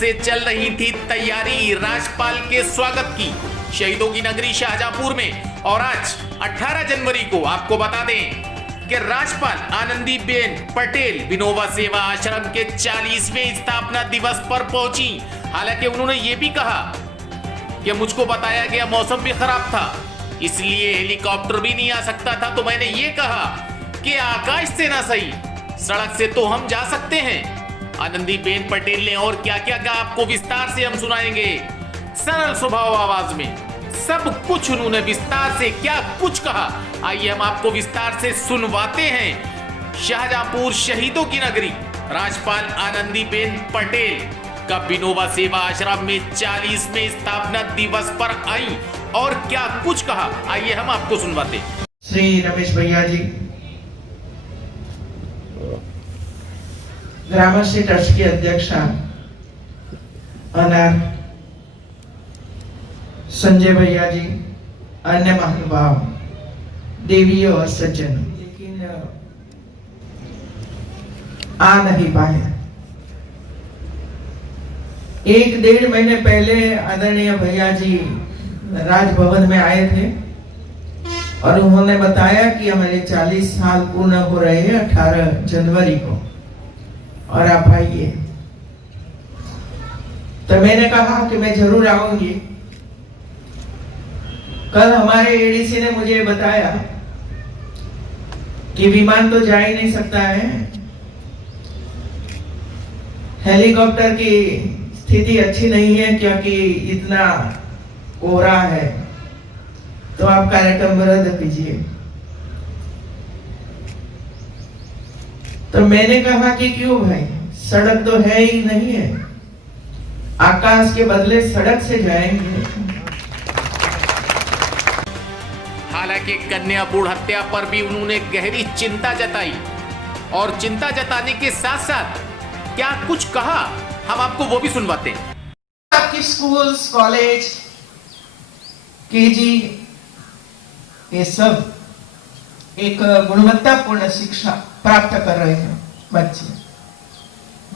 से चल रही थी तैयारी राज्यपाल के स्वागत की शहीदों की नगरी शाहजहांपुर में। और आज 18 जनवरी को आपको बता दें कि राज्यपाल आनंदीबेन पटेल विनोबा सेवा आश्रम के 40वें स्थापना दिवस पर पहुंची। हालांकि उन्होंने ये भी कहा कि मुझको बताया गया मौसम भी खराब था, इसलिए हेलीकॉप्टर भी नहीं आ सकता था, तो मैंने ये कहा कि आकाश से ना सही सड़क से तो हम जा सकते हैं। आनंदीबेन पटेल ने और क्या क्या कहा आपको विस्तार से हम सुनाएंगे। सरल स्वभाव आवाज में सब कुछ उन्होंने विस्तार से क्या कुछ कहा, आइए हम आपको विस्तार से सुनवाते हैं। शाहजहांपुर शहीदों की नगरी राज्यपाल आनंदीबेन पटेल का विनोबा सेवा आश्रम में 40वें स्थापना दिवस पर आई और क्या कुछ कहा, आइए हम आपको सुनवाते हैं। श्री रमेश भैया जी, ग्रामश्री ट्रस्ट की अध्यक्षा अनार संजय भैया जी, अन्य महानुभाव, देवी और सज्जन, लेकिन आ नहीं पाए। 1-1.5 महीने पहले आदरणीय भैया जी राजभवन में आए थे और उन्होंने बताया कि हमारे 40 साल पूर्ण हो रहे हैं 18 जनवरी को और आप आइए। तो मैंने कहा कि मैं जरूर आऊंगी। कल हमारे एडीसी ने मुझे बताया कि विमान तो जा ही नहीं सकता है, हेलीकॉप्टर की स्थिति अच्छी नहीं है क्योंकि इतना कोहरा है, तो आप कार्यक्रम रद्द कीजिए। तो मैंने कहा कि क्यों भाई, सड़क तो है ही नहीं है, आकाश के बदले सड़क से जाएंगे। हालांकि कन्या भ्रूण हत्या पर भी उन्होंने गहरी चिंता जताई और चिंता जताने के साथ साथ क्या कुछ कहा हम आपको वो भी सुनवाते हैं। आपकी स्कूल्स, कॉलेज, केजी, ये सब एक गुणवत्तापूर्ण शिक्षा प्राप्त कर रहे हैं बच्चे।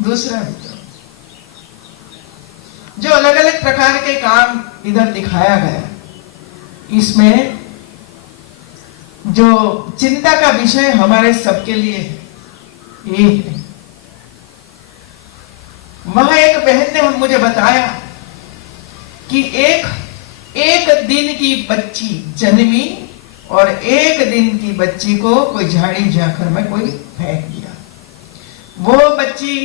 दूसरा मित्र, जो अलग अलग प्रकार के काम इधर दिखाया गया, इसमें जो चिंता का विषय हमारे सबके लिए है ये है। वहां एक बहन ने मुझे बताया कि एक दिन की बच्ची जन्मी और 1 दिन की बच्ची को कोई झाड़ी झांखर में कोई फेंक दिया। वो बच्ची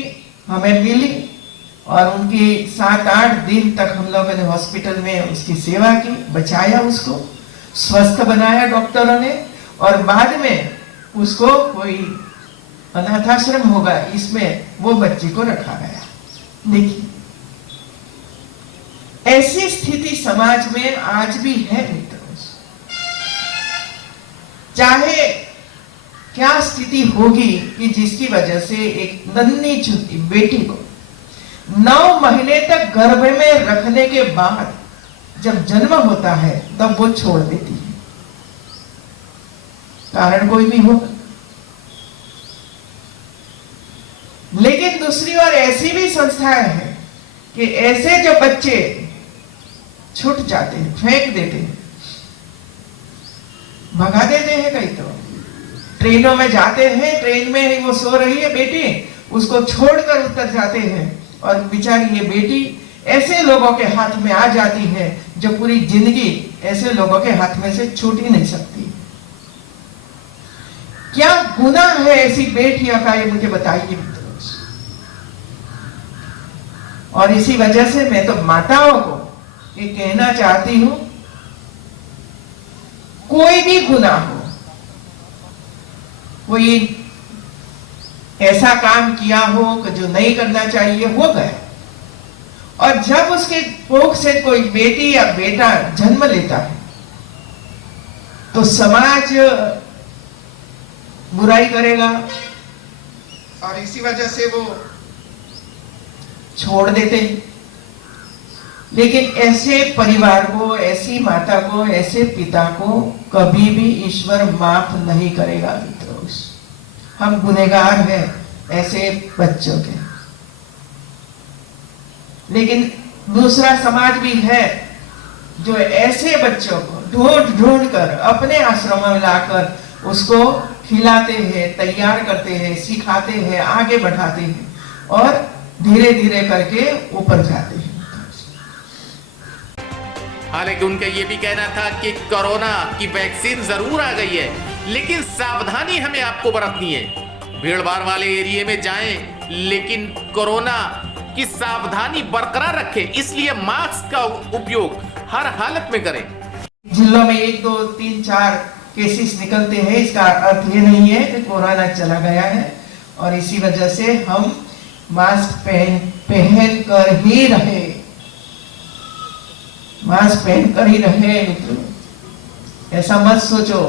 हमें मिली और उनकी 7-8 दिन तक हम लोगों ने हॉस्पिटल में उसकी सेवा की, बचाया, उसको स्वस्थ बनाया डॉक्टरों ने, और बाद में उसको कोई अनाथाश्रम होगा इसमें वो बच्ची को रखा गया। देखिए, ऐसी स्थिति समाज में आज भी है मित्रों। चाहे क्या स्थिति होगी कि जिसकी वजह से एक नन्ही छोटी बेटी को 9 महीने तक गर्भ में रखने के बाद जब जन्म होता है तब वो छोड़ देती है, कारण कोई भी हो। लेकिन दूसरी ओर ऐसी भी संस्थाएं हैं कि ऐसे जो बच्चे छूट जाते हैं, फेंक देते हैं, भगा देते हैं। कई तो ट्रेनों में जाते हैं, ट्रेन में ही वो सो रही है बेटी, उसको छोड़कर उतर जाते हैं और बेचारी ये बेटी ऐसे लोगों के हाथ में आ जाती है जो पूरी जिंदगी ऐसे लोगों के हाथ में से छूट ही नहीं सकती। क्या गुनाह है ऐसी बेटियों का, ये मुझे बताइए मित्रों। और इसी वजह से मैं तो माताओं को ये कहना चाहती हूं, कोई भी गुनाह हो, कोई ऐसा काम किया हो कि जो नहीं करना चाहिए, हो गया, और जब उसके कोख से कोई बेटी या बेटा जन्म लेता है तो समाज बुराई करेगा और इसी वजह से वो छोड़ देते हैं। लेकिन ऐसे परिवार को, ऐसी माता को, ऐसे पिता को कभी भी ईश्वर माफ नहीं करेगा मित्रों। हम गुनहगार हैं ऐसे बच्चों के। लेकिन दूसरा समाज भी है जो ऐसे बच्चों को ढूंढ ढूंढ कर अपने आश्रम में लाकर उसको खिलाते हैं, तैयार करते हैं, सिखाते हैं, आगे बढ़ाते हैं और धीरे धीरे करके ऊपर जाते हैं। हालांकि उनका ये भी कहना था कि कोरोना की वैक्सीन जरूर आ गई है, लेकिन सावधानी हमें आपको बरतनी है। भीड़ भाड़ वाले एरिया में जाएं, लेकिन कोरोना की सावधानी बरकरार रखें, इसलिए मास्क का उपयोग हर हालत में करें। जिलों में 1, 2, 3, 4 केसेस निकलते हैं, इसका अर्थ ये नहीं है कि कोरोना चला गया है। और इसी वजह से हम मास्क पहन कर ही रहे, मास्क पहन कर ही रहे। मित्रों, ऐसा मत सोचो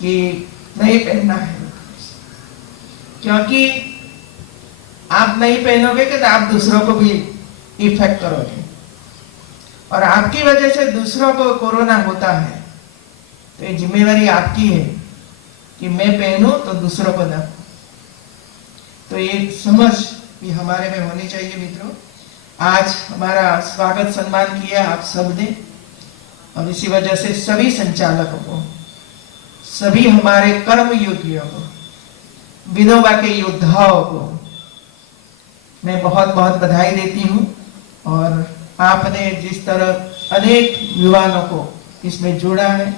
कि नहीं पहनना है, क्योंकि आप नहीं पहनोगे तो आप दूसरों को भी इफेक्ट करोगे और आपकी वजह से दूसरों को कोरोना होता है। तो ये जिम्मेवारी आपकी है कि मैं पहनूं तो दूसरों को ना। तो ये समझ भी हमारे में होनी चाहिए। मित्रों, आज हमारा स्वागत सम्मान किया आप सब ने और इसी वजह से सभी संचालकों को, सभी हमारे कर्म योगियों को, विनोबा के योद्धाओं को मैं बहुत बहुत बधाई देती हूँ। और आपने जिस तरह अनेक युवाओं को इसमें जोड़ा है,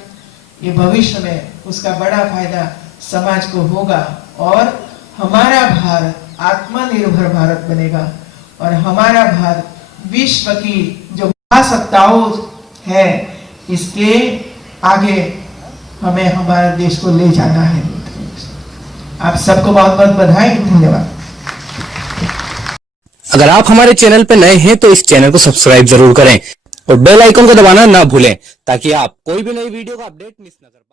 ये भविष्य में उसका बड़ा फायदा समाज को होगा और हमारा भारत आत्मनिर्भर भारत बनेगा और हमारा भारत विश्व की जो महासत्ताओं है इसके आगे हमें हमारे देश को ले जाना है। आप सबको बहुत बहुत बधाई, धन्यवाद। अगर आप हमारे चैनल पर नए हैं तो इस चैनल को सब्सक्राइब जरूर करें और बेल आइकन को दबाना ना भूलें ताकि आप कोई भी नई वीडियो का अपडेट मिस न कर पाए।